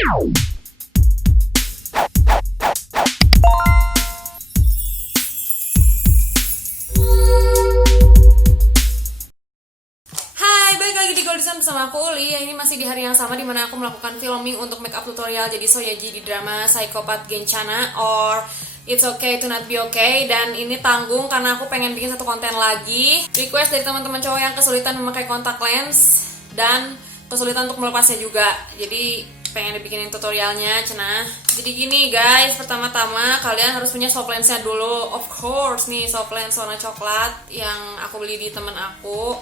Hai, balik lagi di Goldisan bersama aku Uli. Ini masih di hari yang sama dimana aku melakukan filming untuk makeup tutorial jadi Soyeji di drama Psychopath Genchana or It's Okay to Not Be Okay. Dan ini tanggung karena aku pengen bikin satu konten lagi. Request dari teman-teman cowok yang kesulitan memakai kontak lens dan kesulitan untuk melepasnya juga. Jadi pengen dibikinin tutorialnya, cenah. Jadi gini guys, pertama-tama kalian harus punya soft lensnya dulu. Of course nih, soft lens warna coklat yang aku beli di temen aku.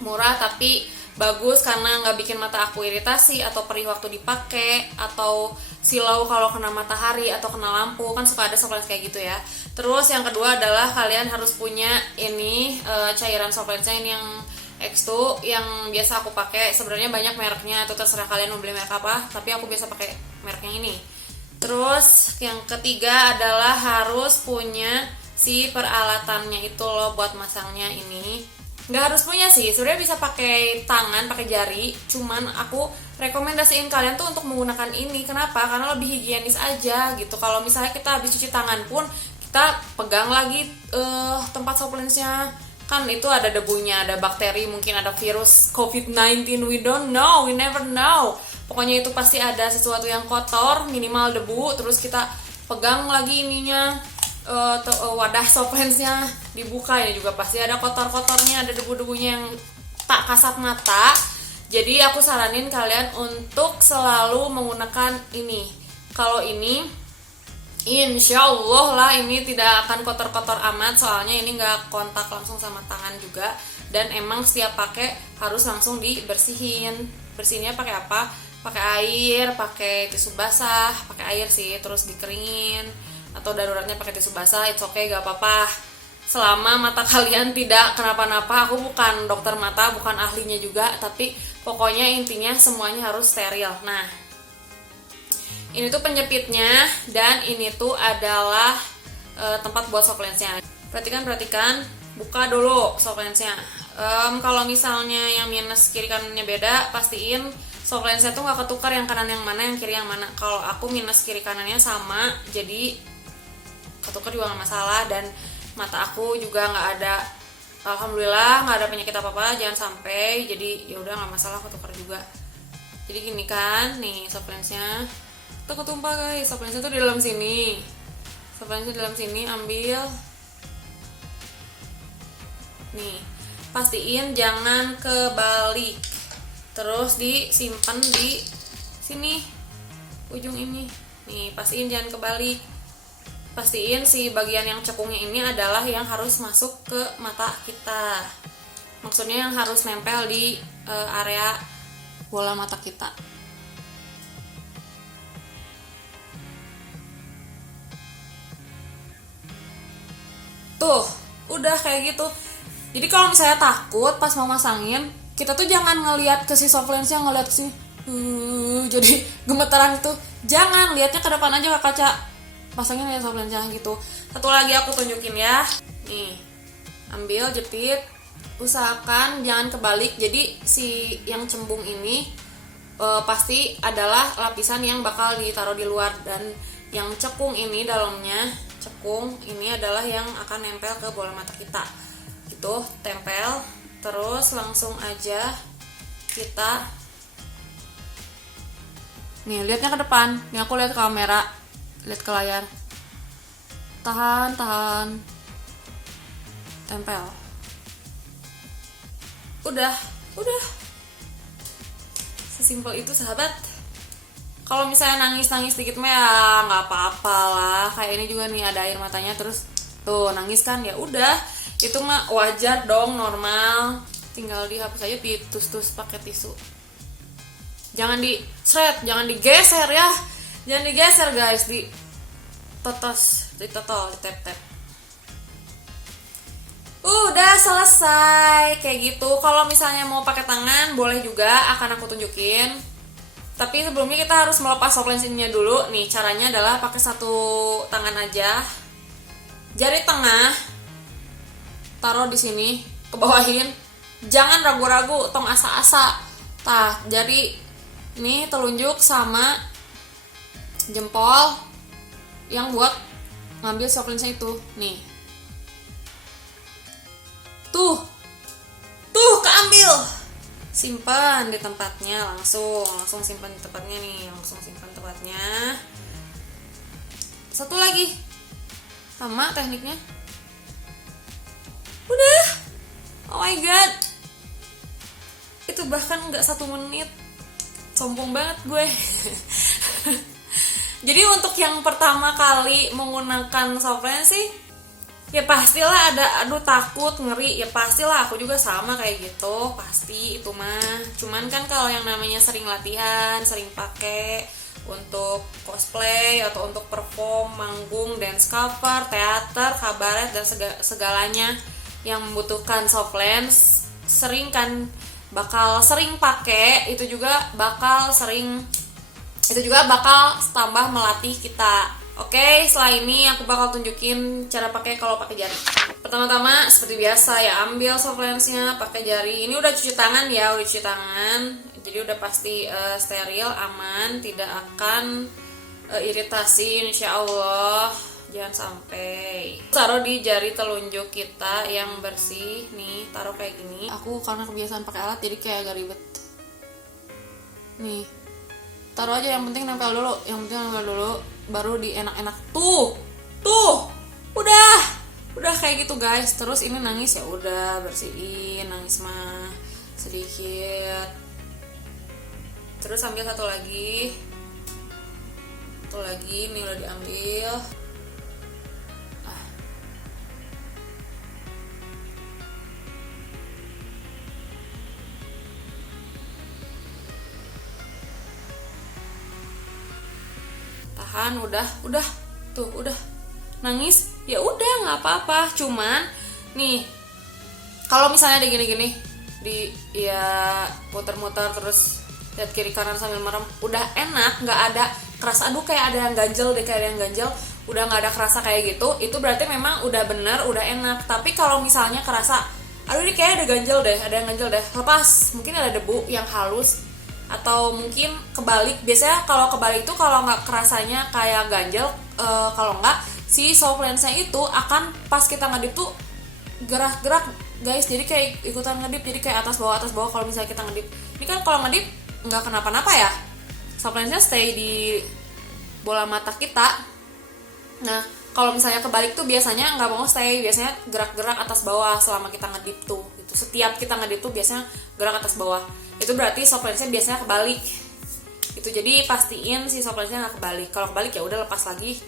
Murah tapi bagus karena nggak bikin mata aku iritasi atau perih waktu dipakai atau silau kalau kena matahari atau kena lampu, kan suka ada soft lens kayak gitu ya. Terus yang kedua adalah kalian harus punya ini cairan soft lensnya ini yang X2 yang biasa aku pakai. Sebenarnya banyak mereknya, itu terserah kalian mau beli merek apa, tapi aku biasa pakai mereknya ini. Terus yang ketiga adalah harus punya si peralatannya itu loh buat masangnya ini. Nggak harus punya sih, sebenarnya bisa pakai tangan, pakai jari. Cuman aku rekomendasiin kalian tuh untuk menggunakan ini. Kenapa? Karena lebih higienis aja gitu. Kalau misalnya kita habis cuci tangan pun kita pegang lagi tempat soft lensnya, kan itu ada debunya, ada bakteri, mungkin ada virus COVID-19, we don't know, we never know. Pokoknya itu pasti ada sesuatu yang kotor, minimal debu. Terus kita pegang lagi ininya, wadah soft lensnya dibuka ya juga pasti ada kotor-kotornya, ada debu-debunya yang tak kasat mata. Jadi aku saranin kalian untuk selalu menggunakan ini. Kalau ini insya Allah lah ini tidak akan kotor-kotor amat, soalnya ini nggak kontak langsung sama tangan juga. Dan emang setiap pakai harus langsung dibersihin. Bersihinnya pakai apa? Pakai air, pakai tisu basah, pakai air sih, terus dikeringin. Atau daruratnya pakai tisu basah, it's okay, gak apa-apa selama mata kalian tidak kenapa-napa. Aku bukan dokter mata, bukan ahlinya juga, tapi pokoknya intinya semuanya harus steril. Nah, ini tuh penjepitnya dan ini tuh adalah tempat buat soft lensnya. Perhatikan, buka dulu soft lensnya. Kalau misalnya yang minus kiri kanannya beda, pastiin soft lensnya tuh gak ketukar yang kanan yang mana, yang kiri yang mana. Kalau aku minus kiri kanannya sama, jadi ketukar juga nggak masalah. Dan mata aku juga nggak ada, alhamdulillah nggak ada penyakit apa-apa, jangan sampai. Jadi ya udah nggak masalah ketukar juga. Jadi gini kan, nih soft lensnya tuh ketumpah guys. Soft lensnya tuh di dalam sini, soft lensnya di dalam sini. Ambil nih, pastiin jangan kebalik, terus disimpan di sini ujung ini nih, pastiin jangan kebalik. Pastiin si bagian yang cekungnya ini adalah yang harus masuk ke mata kita. Maksudnya yang harus nempel di area bola mata kita. Tuh, udah kayak gitu. Jadi kalau misalnya takut pas mau masangin, kita tuh jangan ngelihat ke si soft lensnya, ngelihat ke sini. Jadi gemetaran itu. Jangan, lihatnya ke depan aja ke kaca. Pasangin ya soft lensnya gitu. Satu lagi aku tunjukin ya. Nih, ambil jepit, usahakan jangan kebalik. Jadi si yang cembung ini pasti adalah lapisan yang bakal ditaruh di luar, dan yang cekung ini dalamnya, cekung ini adalah yang akan nempel ke bola mata kita. Gitu, tempel. Terus langsung aja kita nih lihatnya ke depan. Nih aku lihat ke kamera, lihat ke layar, tahan, tempel. Udah sesimpel itu sahabat. Kalau misalnya nangis dikit mah ya nggak apa-apa lah. Kayak ini juga nih ada air matanya, terus tuh nangis kan, ya udah itu mah wajar dong, normal. Tinggal dihapus aja, ditus-tus pakai tisu. Jangan di shred, jangan digeser ya. Jangan digeser guys, ditotol, ditep-tep. Udah selesai kayak gitu. Kalau misalnya mau pakai tangan boleh juga, akan aku tunjukin. Tapi sebelumnya kita harus melepas soft lens-nya dulu. Nih caranya adalah pakai satu tangan aja. Jari tengah taruh di sini, ke bawahin. Jangan ragu-ragu, tong asa-asa. Tah, jari Ini telunjuk sama jempol yang buat ngambil soft lensnya itu. Nih. Tuh keambil. Simpan di tempatnya langsung simpan di tempatnya nih, langsung simpan tempatnya. Satu lagi. Sama tekniknya. Udah. Oh my god. Itu bahkan nggak 1 menit. Sombong banget gue. Jadi untuk yang pertama kali menggunakan soft lens sih, ya pastilah ada aduh takut, ngeri, ya pastilah, aku juga sama kayak gitu, pasti itu mah. Cuman kan kalau yang namanya sering latihan, sering pakai untuk cosplay atau untuk perform, manggung, dance cover, teater, kabaret dan segalanya yang membutuhkan soft lens, sering kan bakal sering pakai, itu juga bakal tambah melatih kita. Oke, setelah ini aku bakal tunjukin cara pakai kalau pakai jari. Pertama-tama seperti biasa ya, ambil soft lensnya pakai jari. Ini udah cuci tangan ya, jadi udah pasti steril, aman, tidak akan iritasi insya Allah. Jangan sampai. Taruh di jari telunjuk kita yang bersih nih, taruh kayak gini. Aku karena kebiasaan pakai alat jadi kayak agak ribet. Nih, taruh aja, yang penting nempel dulu, baru di enak-enak. Tuh udah kayak gitu guys. Terus ini nangis ya udah bersihin, nangis mah sedikit. Terus ambil satu lagi, ini udah diambil. Tahan, udah nangis ya udah nggak apa-apa. Cuman nih kalau misalnya ada gini-gini di ya muter-muter terus lihat kiri kanan sambil merem, udah enak, nggak ada kerasa aduh kayak ada yang ganjel udah nggak ada kerasa kayak gitu, itu berarti memang udah bener, udah enak. Tapi kalau misalnya kerasa aduh ini kayak ada yang ganjel deh, lepas, mungkin ada debu yang halus atau mungkin kebalik. Biasanya kalau kebalik itu kalau nggak kerasanya kayak ganjel, kalau nggak si soft lensnya itu akan pas kita ngedip tuh gerak-gerak guys, jadi kayak ikutan ngedip, jadi kayak atas bawah kalau misalnya kita ngedip. Ini kan kalau ngedip nggak kenapa-napa ya, soft lensnya stay di bola mata kita. Nah kalau misalnya kebalik tuh biasanya nggak mau stay, biasanya gerak-gerak atas bawah selama kita ngedip tuh gitu. Setiap kita ngedip tuh biasanya gerak atas bawah, itu berarti soft lensnya biasanya kebalik itu. Jadi pastiin si soft lensnya nggak kebalik. Kalau kebalik ya udah lepas lagi,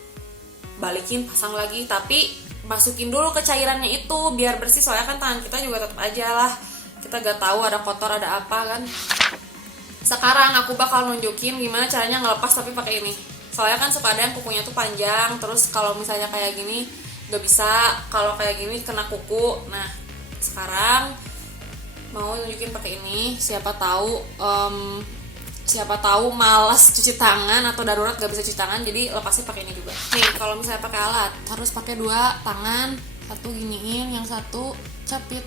balikin, pasang lagi, tapi masukin dulu ke cairannya itu biar bersih, soalnya kan tangan kita juga tetap aja lah, kita gak tahu ada kotor ada apa kan. Sekarang aku bakal nunjukin gimana caranya ngelepas tapi pakai ini, soalnya kan suka ada yang kukunya tuh panjang, terus kalau misalnya kayak gini gak bisa, kalau kayak gini kena kuku. Nah sekarang mau nunjukin pakai ini, siapa tahu malas cuci tangan atau darurat gak bisa cuci tangan, jadi lepasnya pakai ini juga. Nih kalau misalnya pakai alat harus pakai 2 tangan, satu giniin, yang satu capit.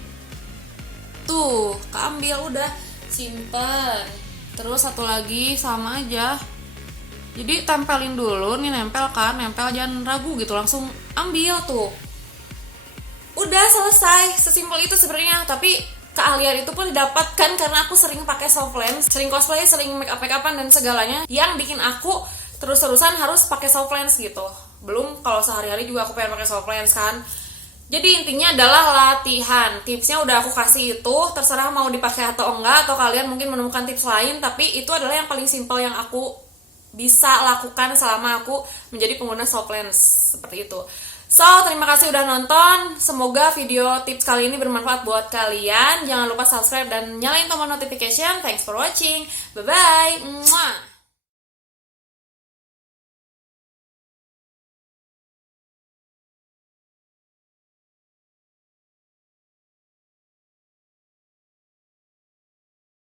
Tuh keambil, udah simpen. Terus satu lagi sama aja, jadi tempelin dulu nih, nempel jangan ragu gitu, langsung ambil tuh. Udah selesai, sesimpel itu sebenarnya. Tapi keahlian itu pun didapatkan karena aku sering pakai soft lens, sering cosplay, sering make upan dan segalanya, yang bikin aku terus-terusan harus pakai soft lens gitu. Belum kalau sehari-hari juga aku pengen pakai soft lens kan. Jadi intinya adalah latihan. Tipsnya udah aku kasih itu, terserah mau dipakai atau enggak, atau kalian mungkin menemukan tips lain, tapi itu adalah yang paling simpel yang aku bisa lakukan selama aku menjadi pengguna soft lens seperti itu. So, terima kasih udah nonton. Semoga video tips kali ini bermanfaat buat kalian. Jangan lupa subscribe dan nyalain tombol notification. Thanks for watching. Bye-bye. Mwah.